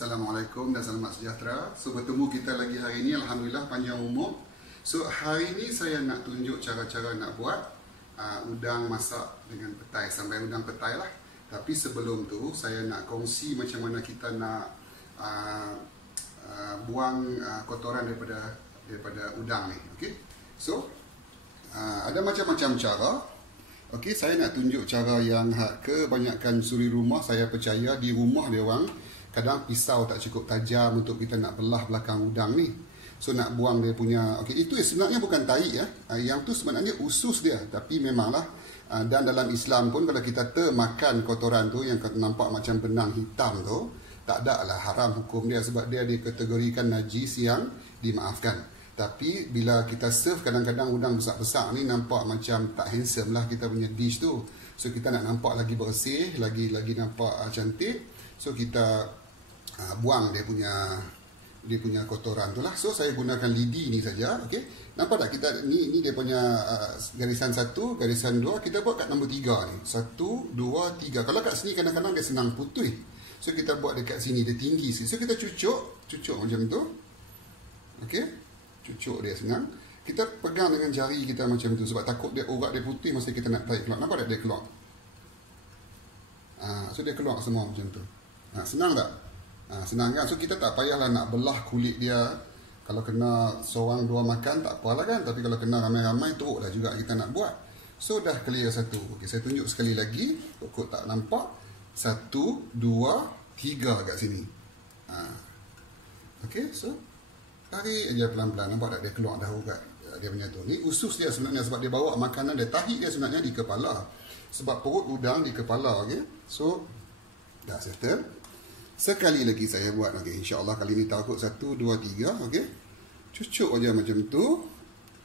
Assalamualaikum dan selamat sejahtera. So, bertemu kita lagi hari ini, Alhamdulillah panjang umur. So, hari ini saya nak tunjuk cara-cara nak buat udang masak dengan petai, sampai udang petai lah. Tapi sebelum tu, saya nak kongsi macam mana kita nak buang kotoran daripada udang ni. Okay? So, ada macam-macam cara. Okey, saya nak tunjuk cara yang kebanyakan suri rumah saya percaya di rumah dia orang kadang pisau tak cukup tajam untuk kita nak belah belakang udang ni. So nak buang dia punya, okey, itu sebenarnya bukan tahi ya. Yang tu sebenarnya usus dia, tapi memanglah dan dalam Islam pun kalau kita termakan kotoran tu yang nampak macam benang hitam tu, tak ada lah haram hukum dia sebab dia dikategorikan najis yang dimaafkan. Tapi bila kita serve kadang-kadang udang besar-besar ni nampak macam tak handsome lah kita punya dish tu. So kita nak nampak lagi bersih, lagi nampak cantik. So kita buang dia punya kotoran tu lah. So saya gunakan lidi ni saja. Okey. Nampak tak kita ni dia punya garisan 1, garisan 2, kita buat kat nombor 3 ni. 1 2 3. Kalau kat sini kadang-kadang dia senang putih. So kita buat dekat sini dia tinggi sikit. So kita cucuk macam tu. Okey. Cucuk dia senang. Kita pegang dengan jari kita macam tu sebab takut dia urat dia putih masa kita nak tarik keluar. Nampak tak dia keluar? So dia keluar semua macam tu. Senang tak? Senang kan? So kita tak payahlah nak belah kulit dia. Kalau kena seorang dua makan tak apalah kan. Tapi kalau kena ramai-ramai teruklah juga kita nak buat. So dah clear satu. Okay, saya tunjuk sekali lagi. Kok tak nampak. 1, 2, 3 kat sini. Okay, so tarik aja pelan-pelan. Nampak tak dia keluar dah urat dia punya tu. Ni usus dia sebenarnya sebab dia bawa makanan dia. Tahi dia sebenarnya di kepala. Sebab perut udang di kepala. Okay? So dah settle. Sekali lagi saya buat. Okay, InsyaAllah kali ni takut 1, 2, 3. Okay? Cucuk aja macam tu.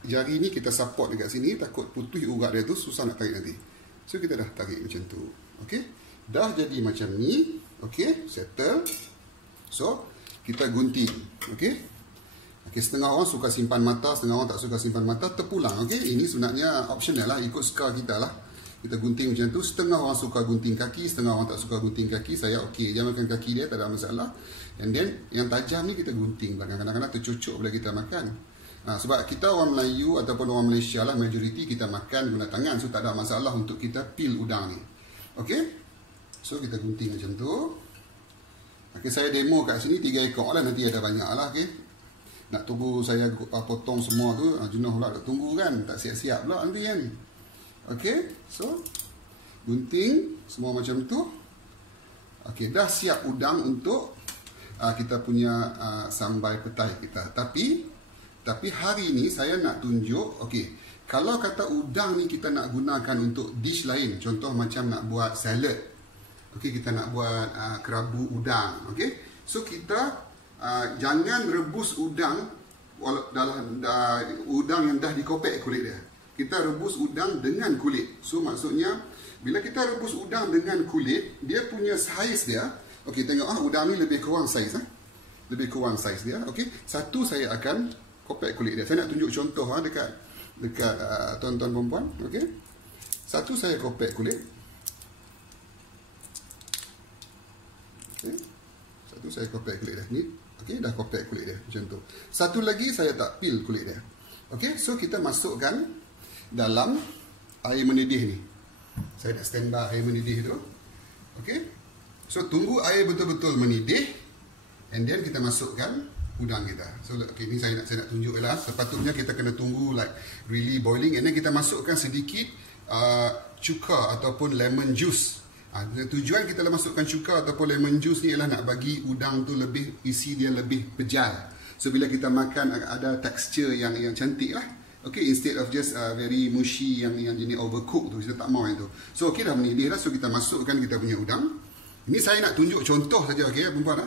Jari ni kita support dekat sini. Takut putih urat dia tu susah nak tarik nanti. So kita dah tarik macam tu. Okay? Dah jadi macam ni. Okay? Settle. So kita gunting. Okay? Okay, setengah orang suka simpan mata, setengah orang tak suka simpan mata, terpulang. Okay? Ini sebenarnya optional lah, ikut suka kita lah. Kita gunting macam tu. Setengah orang suka gunting kaki, setengah orang tak suka gunting kaki. Saya okey, jangan makan kaki dia, tak ada masalah. And then yang tajam ni kita gunting belakang. Kadang-kadang tercucuk bila kita makan. Sebab kita orang Melayu ataupun orang Malaysia lah, majoriti kita makan guna tangan. So tak ada masalah untuk kita peel udang ni. Okey? So kita gunting macam tu. Okey, saya demo kat sini 3 ekor lah, nanti ada banyak lah. Okey? Nak tunggu saya potong semua tu, jenuh pula nak tunggu kan, tak siap-siap pula nanti kan. Okey, so gunting semua macam tu. Okey, dah siap udang untuk kita punya sambai petai kita. Tapi hari ni saya nak tunjuk, okey, kalau kata udang ni kita nak gunakan untuk dish lain, contoh macam nak buat salad. Okey, kita nak buat kerabu udang. Okey, so kita jangan rebus udang dalam udang yang dah dikopek kulit dia. Kita rebus udang dengan kulit. So maksudnya bila kita rebus udang dengan kulit, dia punya saiz dia, okey, tengok udang ni lebih kurang saiz lebih kurang saiz dia. Okey, satu saya akan kopek kulit dia. Saya nak tunjuk contoh dekat tuan-tuan perempuan. Okey, satu saya kopek kulit. Okey, satu saya kopek kulit dia ni. Okey, dah kopek kulit dia macam tu. Satu lagi saya tak peel kulit dia. Okey, so kita masukkan dalam air mendidih ni. Saya nak standby air mendidih tu. Okey, so tunggu air betul-betul mendidih, and then kita masukkan udang kita. So okey, ni saya nak tunjuk lah. Sepatutnya kita kena tunggu like really boiling, and then kita masukkan sedikit cuka ataupun lemon juice. Tujuan kita masukkan cuka ataupun lemon juice ni ialah nak bagi udang tu lebih, isi dia lebih pejal. So bila kita makan ada tekstur yang cantik lah. Okay, instead of just very mushy yang jenis overcook tu, kita tak mau yang tu. So okay, dah mendidih dah. So kita masukkan kita punya udang. Ini saya nak tunjuk contoh saja, okay perempuan.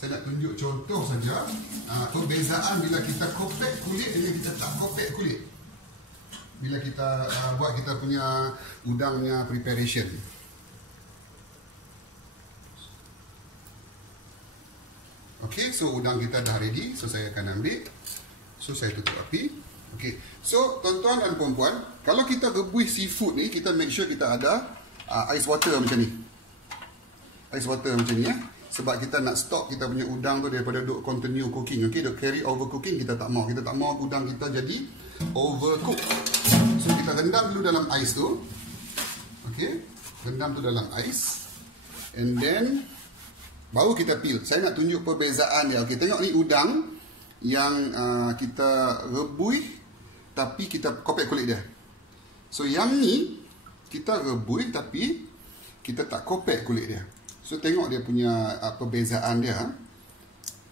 Saya nak tunjuk contoh saja perbezaan bila kita kopek kulit dengan kita tak kopek kulit. Bila kita buat kita punya udangnya preparation. Okay, so udang kita dah ready. So saya akan ambil. So saya tutup api. Okay, so tuan-tuan dan perempuan, kalau kita rebus seafood ni, kita make sure kita ada ice water macam ni. Ice water macam ni ya. sebab kita nak stop kita punya udang tu daripada duk continue cooking. Okey, duk carry over cooking kita tak mau. Kita tak mau udang kita jadi overcook. So kita rendam dulu dalam ais tu. Okey, rendam tu dalam ais. And then baru kita peel. Saya nak tunjuk perbezaan dia. Okey, tengok ni udang yang kita rebui tapi kita kopek kulit dia. So yang ni kita rebui tapi kita tak kopek kulit dia. So tengok dia punya perbezaan dia.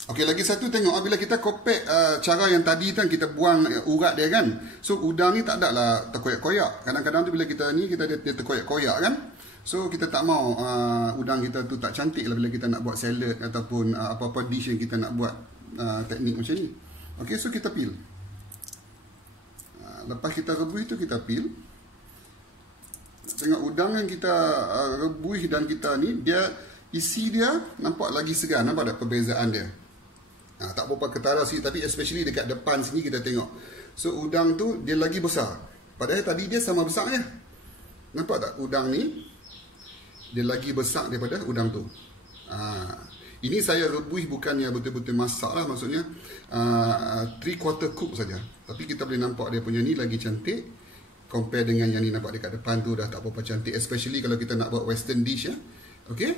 Okey, lagi satu tengok bila kita kopek cara yang tadi kan kita buang urat dia kan. So udang ni tak ada lah terkoyak-koyak. Kadang-kadang tu bila kita ni dia terkoyak-koyak kan. So kita tak mau udang kita tu tak cantik lah bila kita nak buat salad ataupun apa-apa dish yang kita nak buat teknik macam ni. Okey, so kita peel. Lepas kita rebus tu kita peel. Tengok udang yang kita rebus dan kita ni, dia isi dia nampak lagi segar. Nampak tak perbezaan dia? Tak berapa ketara sih, tapi especially dekat depan sini kita tengok. So udang tu dia lagi besar. Padahal tadi dia sama besarnya. Nampak tak udang ni? Dia lagi besar daripada udang tu. Ini saya rebus bukannya betul-betul masak lah, maksudnya 3/4 cook saja. Tapi kita boleh nampak dia punya ni lagi cantik compare dengan yang ni nampak dekat depan tu dah tak berapa cantik, especially kalau kita nak buat western dish ya. Okey.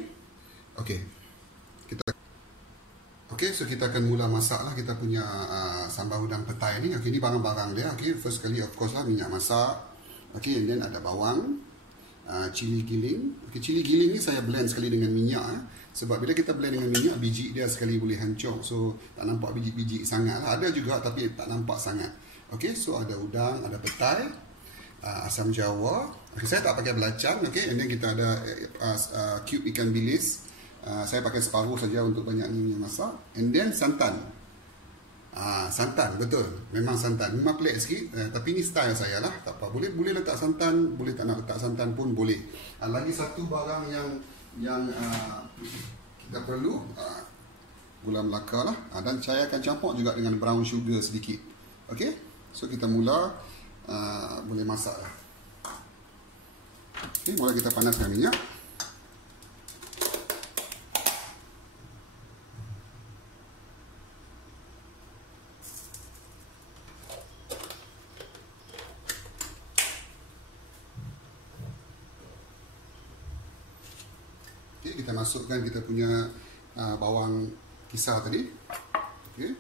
Okey, so kita akan mula masak lah kita punya sambal udang petai ni. Okey, ni barang-barang dia. Okey, first kali of course lah minyak masak. Okey, and then ada bawang, cili giling. Okey, cili giling ni saya blend sekali dengan minyak sebab bila kita blend dengan minyak, biji dia sekali boleh hancur. So tak nampak biji-biji sangat lah. Ada juga tapi tak nampak sangat. Okey, so ada udang, ada petai, asam jawa. Okay, saya tak pakai belacan. Okay, and then kita ada cube ikan bilis. Saya pakai separuh saja untuk banyak ni masak. And then santan. Santan, betul. Memang santan. Memang pelik sikit. Tapi ni style saya lah. Tak apa. Boleh letak santan. Boleh tak nak letak santan pun boleh. Lagi satu barang yang kita perlu, gula melaka lah. Dan saya akan campur juga dengan brown sugar sedikit. Okay. So kita mula boleh masak lah. Okay, mula kita panaskan minyak. Okay, kita masukkan kita punya bawang kisar tadi. Okay.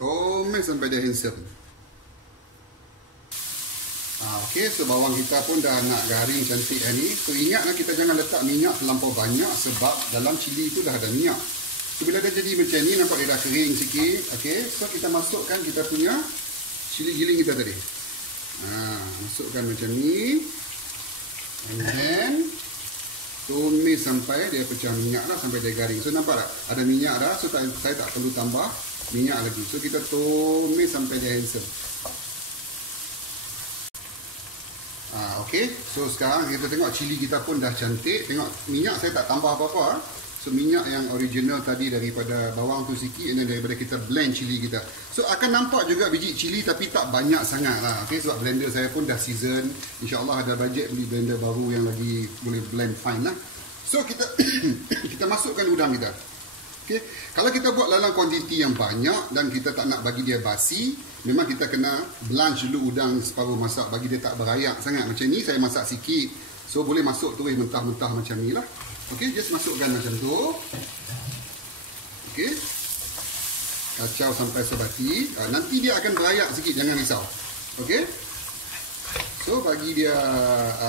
Tumis sampai dia handsome. Okey, so bawang kita pun dah nak garing cantik ni. So ingatlah kita jangan letak minyak terlampau banyak sebab dalam cili tu dah ada minyak. So bila dah jadi macam ni, nampak dia dah kering sikit. Okey, so kita masukkan kita punya cili giling kita tadi. Masukkan macam ni. And then tumis sampai dia pecah minyak lah, sampai dia garing. So nampak tak? Ada minyak dah. So saya tak perlu tambah minyak lagi. So kita tumis sampai dia handsome. Okey, so sekarang kita tengok cili kita pun dah cantik. Tengok minyak saya tak tambah apa-apa. So minyak yang original tadi daripada bawang tu sikit, dan daripada kita blend cili kita. So akan nampak juga biji cili tapi tak banyak sangat lah. Okey, sebab blender saya pun dah season. InsyaAllah ada bajet beli blender baru yang lagi boleh blend fine lah. So kita kita masukkan udang kita. Okay. Kalau kita buat dalam kuantiti yang banyak dan kita tak nak bagi dia basi, memang kita kena blanch dulu udang separuh masak bagi dia tak berayak sangat. Macam ni saya masak sikit. So boleh masuk terus mentah-mentah macam ni lah. Okay, just masukkan macam tu. Okay. Kacau sampai sebati. Nanti dia akan berayak sikit, jangan risau. Okay. So bagi dia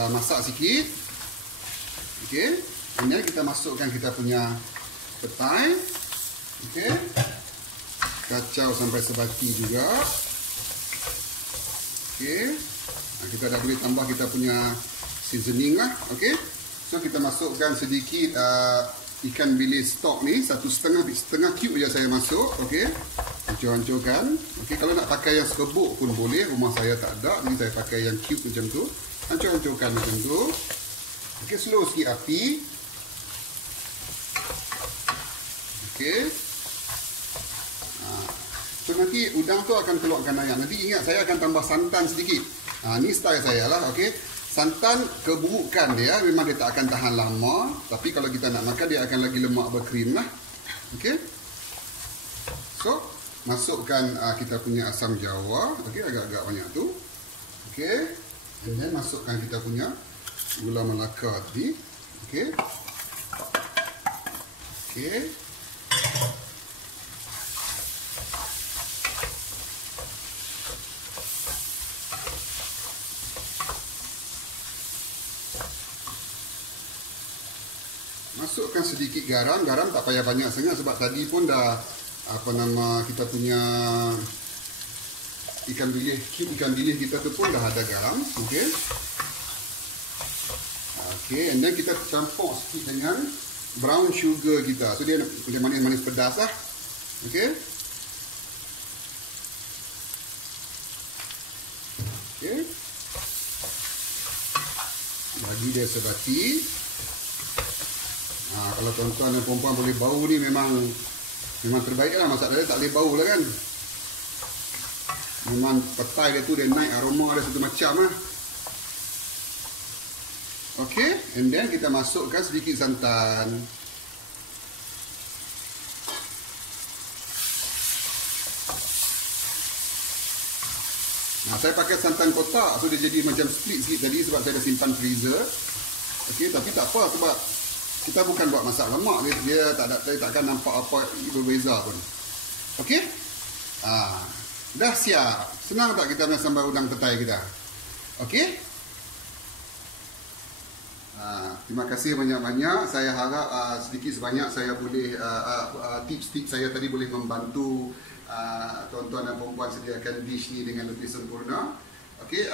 masak sikit. Okay. Kemudian kita masukkan kita punya petai. Okey. Kacau sampai sebati juga. Okey. Kita dah boleh tambah kita punya seasoning lah. Okey. So kita masukkan sedikit ikan bilis stok ni, setengah cube je saya masuk. Okey. Hancur-hancurkan. Okey, kalau nak pakai yang serbuk pun boleh. Rumah saya tak ada. Ni saya pakai yang cube macam tu. Hancur-hancurkan macam tu. Okey, slow sikit api. Okey. So nanti udang tu akan keluarkan air. Nanti ingat saya akan tambah santan sedikit. Ni style saya lah, okey. Santan keburukan dia memang dia tak akan tahan lama, tapi kalau kita nak makan dia akan lagi lemak berkrim lah. Okey. So, masukkan kita punya asam jawa, okey, agak-agak banyak tu. Okey. And then masukkan kita punya gula melaka tadi. Okey. Okey. Masukkan sedikit garam. Garam tak payah banyak sangat sebab tadi pun dah kita punya ikan bilis kita tu pun dah ada garam. Okey. Okey, and then kita campur sikit dengan brown sugar kita. So dia manis-manis pedas lah. Okey. Okey. Bagi dia sebati. Kalau tuan-tuan dan perempuan boleh bau ni memang terbaik lah. Masak dia tak boleh bau lah kan. Memang petai dia tu dia naik aroma dia satu macam lah. Okey, and then kita masukkan sedikit santan. Saya pakai santan kotak, so dia jadi macam split sikit tadi sebab saya dah simpan freezer. Okey, tapi tak apa sebab kita bukan buat masak lemak, dia takkan nampak apa berbeza pun. Okey? Dah siap. Senang tak kita nak sambal udang petai kita? Okey? Terima kasih banyak-banyak. Saya harap sedikit sebanyak saya boleh tips-tips saya tadi boleh membantu tuan-tuan dan perempuan sediakan dish ni dengan lebih sempurna. Okey,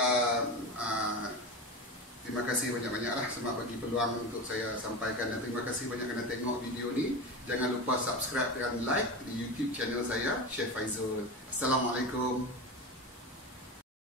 terima kasih banyak-banyaklah sebab bagi peluang untuk saya sampaikan, dan terima kasih banyak kerana tengok video ni. Jangan lupa subscribe dan like di YouTube channel saya, Chef Faizul. Assalamualaikum.